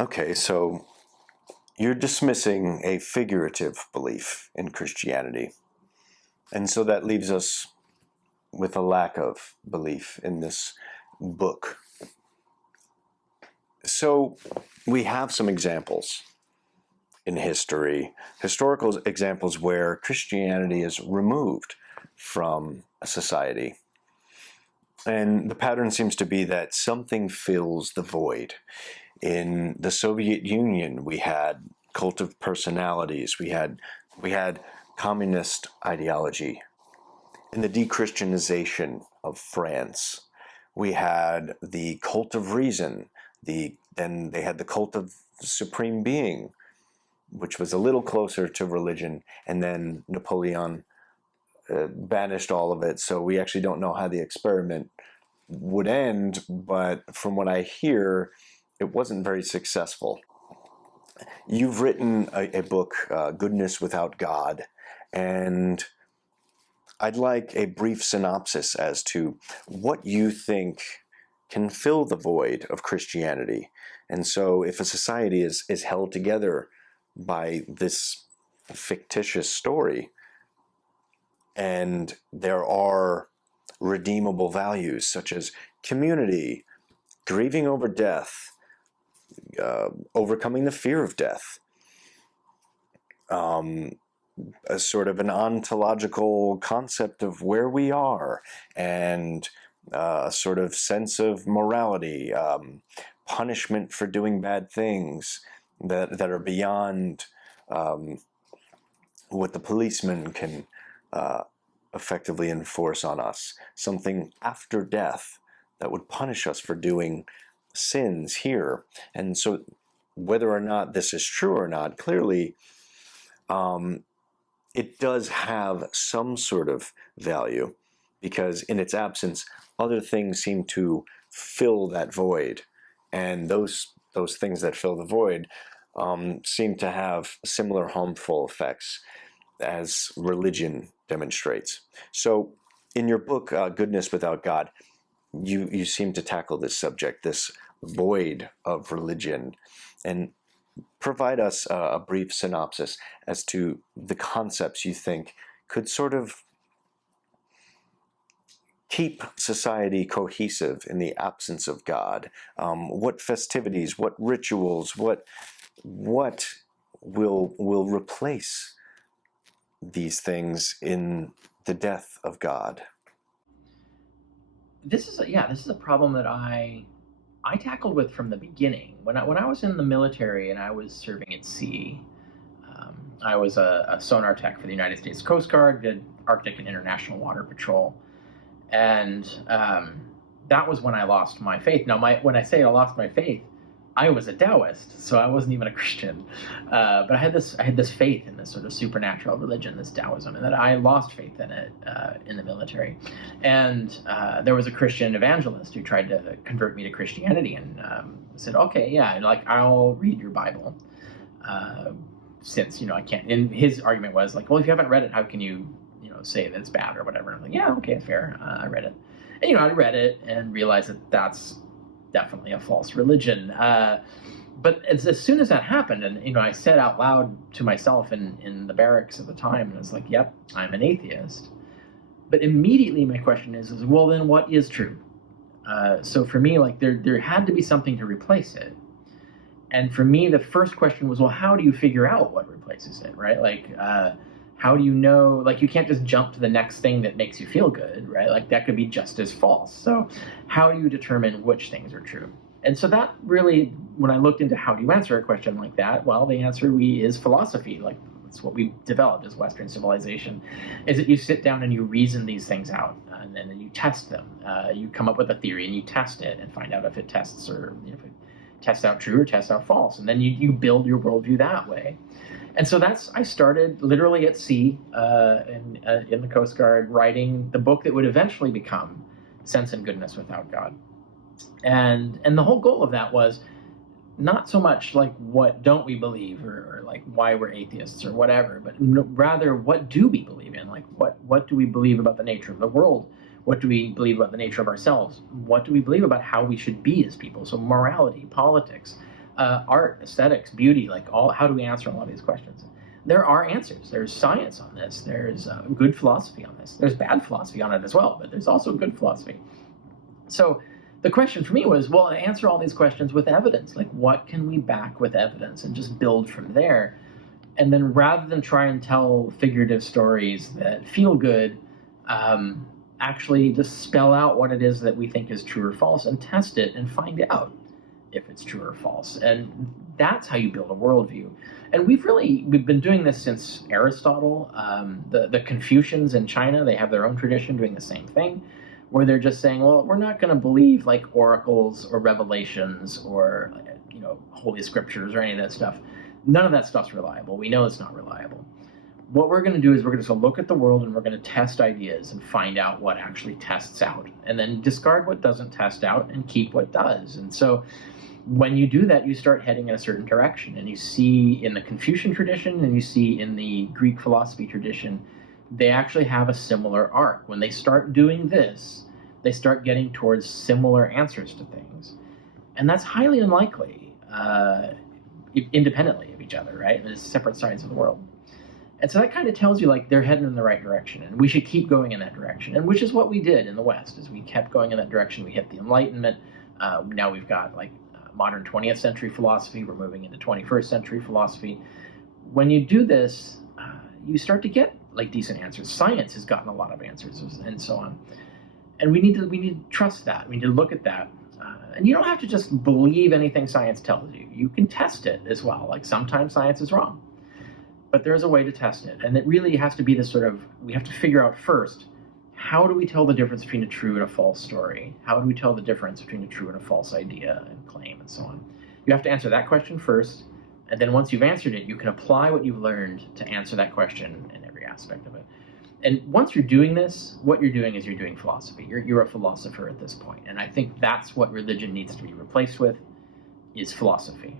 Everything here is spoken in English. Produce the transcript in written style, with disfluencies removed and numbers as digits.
Okay, so you're dismissing a figurative belief in Christianity. And so that leaves us with a lack of belief in this book. So we have some examples in history, historical examples where Christianity is removed from a society. And the pattern seems to be that something fills the void. In the Soviet Union, we had cult of personalities, we had communist ideology. In the de-Christianization of France, we had the cult of reason. Then they had the cult of supreme being, which was a little closer to religion, and then Napoleon banished all of it. So we actually don't know how the experiment would end, but from what I hear, it wasn't very successful. You've written a book, Goodness Without God, and I'd like a brief synopsis as to what you think can fill the void of Christianity. And so if a society is held together by this fictitious story, and there are redeemable values such as community, grieving over death, overcoming the fear of death, a sort of an ontological concept of where we are, and a sort of sense of morality, punishment for doing bad things that are beyond what the policeman can effectively enforce on us. Something after death that would punish us for doing sins here. And so whether or not this is true or not, clearly it does have some sort of value, because in its absence, other things seem to fill that void. And those things that fill the void seem to have similar harmful effects as religion demonstrates. So in your book, Goodness Without God, you seem to tackle this subject, this void of religion, and provide us a brief synopsis as to the concepts you think could sort of keep society cohesive in the absence of God. What festivities, what rituals, what will replace these things in the death of God? This is a problem that I tackled with from the beginning. When I was in the military and I was serving at sea, I was a sonar tech for the United States Coast Guard, did Arctic and International Water Patrol, and that was when I lost my faith. Now, when I say I lost my faith, I was a Taoist, so I wasn't even a Christian. But I had this faith in this sort of supernatural religion, this Taoism, and that I lost faith in it in the military. And there was a Christian evangelist who tried to convert me to Christianity, and said, "Okay, yeah, like I'll read your Bible." Since I can't. And his argument was like, "Well, if you haven't read it, how can you say that it's bad or whatever?" And I'm like, "Yeah, okay, it's fair. I read it." And I read it and realized that that's definitely a false religion. But as soon as that happened, and I said out loud to myself in the barracks at the time, and I was like, "Yep, I'm an atheist." But immediately my question is well, then what is true? So for me, like there had to be something to replace it. And for me, the first question was, well, how do you figure out what replaces it, right? Like, how do you know? Like, you can't just jump to the next thing that makes you feel good, right? Like, that could be just as false. So how do you determine which things are true? And so that really, when I looked into how do you answer a question like that, well, the answer is philosophy. Like, that's what we developed as Western civilization, is that you sit down and you reason these things out, and then you test them. You come up with a theory and you test it and find out if it tests or if it tests out true or tests out false. And then you build your worldview that way. And so I started literally at sea in the Coast Guard, writing the book that would eventually become Sense and Goodness Without God. And the whole goal of that was not so much like what don't we believe, or like why we're atheists or whatever, but rather what do we believe in? Like what do we believe about the nature of the world? What do we believe about the nature of ourselves? What do we believe about how we should be as people? So morality, politics, art, aesthetics, beauty, like all, how do we answer all of these questions? There are answers. There's science on this. There's good philosophy on this. There's bad philosophy on it as well, but there's also good philosophy. So the question for me was, well, answer all these questions with evidence. Like, what can we back with evidence, and just build from there? And then rather than try and tell figurative stories that feel good, actually just spell out what it is that we think is true or false and test it and find out if it's true or false. And that's how you build a worldview. And we've been doing this since Aristotle. The Confucians in China, they have their own tradition doing the same thing, where they're just saying, well, we're not going to believe like oracles or revelations or holy scriptures or any of that stuff. None of that stuff's reliable. We know it's not reliable. What we're going to do is we're going to look at the world and we're going to test ideas and find out what actually tests out, and then discard what doesn't test out and keep what does. And so when you do that, you start heading in a certain direction. And you see in the Confucian tradition and you see in the Greek philosophy tradition, they actually have a similar arc. When they start doing this, they start getting towards similar answers to things. And that's highly unlikely independently of each other, right? It's separate sides of the world. And so that kind of tells you like they're heading in the right direction, and we should keep going in that direction. And which is what we did in the West, is we kept going in that direction. We hit the Enlightenment. Now we've got like modern 20th century philosophy. We're moving into 21st century philosophy. When you do this, you start to get like decent answers. Science has gotten a lot of answers and so on. And we need to trust that. We need to look at that. And you don't have to just believe anything science tells you. You can test it as well. Like sometimes science is wrong, but there's a way to test it. And it really has to be this sort of, we have to figure out first, how do we tell the difference between a true and a false story? How do we tell the difference between a true and a false idea and claim and so on? You have to answer that question first. And then once you've answered it, you can apply what you've learned to answer that question in every aspect of it. And once you're doing this, what you're doing is you're doing philosophy. You're a philosopher at this point. And I think that's what religion needs to be replaced with, is philosophy.